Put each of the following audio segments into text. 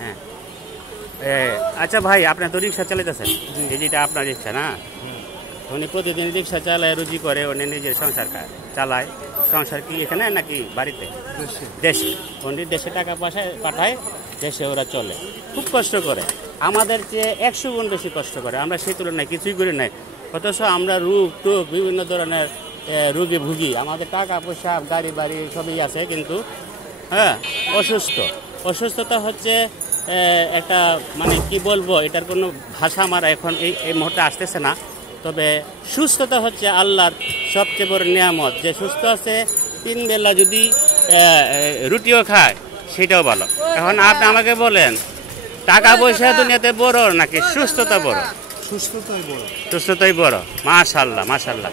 হ্যাঁ আচ্ছা ভাই, আপনি তো রিক্সা চালাইতেছেন, যেটা আপনার রিক্সা না? উনি প্রতিদিন রিক্সা চালায়, রুজি করে, উনি নিজের সংসার চালায়। সংসার কি এখানে নাকি বাড়িতে? দেশে। উনি দেশে টাকা পয়সা পাঠায়, দেশে ওরা চলে, খুব কষ্ট করে। আমাদের চেয়ে 100 গুণ বেশি কষ্ট করে। আমরা সেই তুলনায় কিছুই করি নাই, অথচ আমরা রোগ টোগ বিভিন্ন ধরনের রোগে ভুগি। আমাদের টাকা পয়সা গাড়ি বাড়ি সবই আছে, কিন্তু হ্যাঁ অসুস্থতা হচ্ছে একটা, মানে কি বলবো, এটার কোনো ভাষা আমার এখন এই মুহূর্তে আসতেছে না। তবে সুস্থতা হচ্ছে আল্লাহর সবচেয়ে বড় নিয়ামত। যে সুস্থ আছে, 3 বেলা যদি রুটিও খায় সেটাও ভালো। এখন আপনি আমাকে বলেন, টাকা পয়সা দুনিয়াতে বড় নাকি সুস্থতা বড়? সুস্থতাই বড়। মাশাআল্লাহ মাশাআল্লাহ।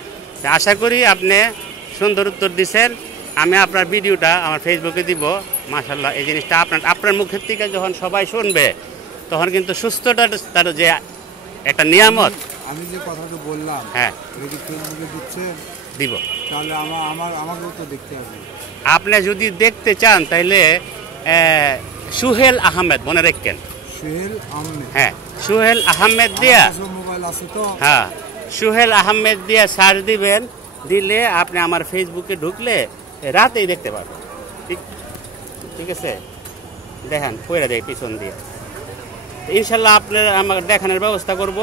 আশা করি আপনি সুন্দর উত্তর দিচ্ছেন। আমি আপনার ভিডিওটা আমার ফেসবুকে দিব। মাশাআল্লাহ, এই জিনিসটা আপনার মুখের থেকে যখন সবাই শুনবে, তখন কিন্তু সুস্থতা তার যে একটা নিয়ামত। আমি যে কথাটা বললাম, হ্যাঁ, যদি ফেসবুকে দিচ্ছেন দিব, তাহলে আমাকেও তো দেখতে হবে। আপনি যদি দেখতে চান তাহলে সুহেল আহমেদ মনে রাখেন। সুহেল আহমেদ? হ্যাঁ, সুহেল আহমেদ দিয়া, মোবাইল আছে তো? হ্যাঁ, সুহেল আহমেদ দিয়া সার্চ দিবেন। দিলে আপনি আমার ফেসবুকে ঢুকলে রাতেই দেখতে পাবেন। ঠিক আছে, দেখেন কইরা দেয় পিছন দিয়ে। ইনশাল্লাহ আপনার আমার দেখানোর ব্যবস্থা করব।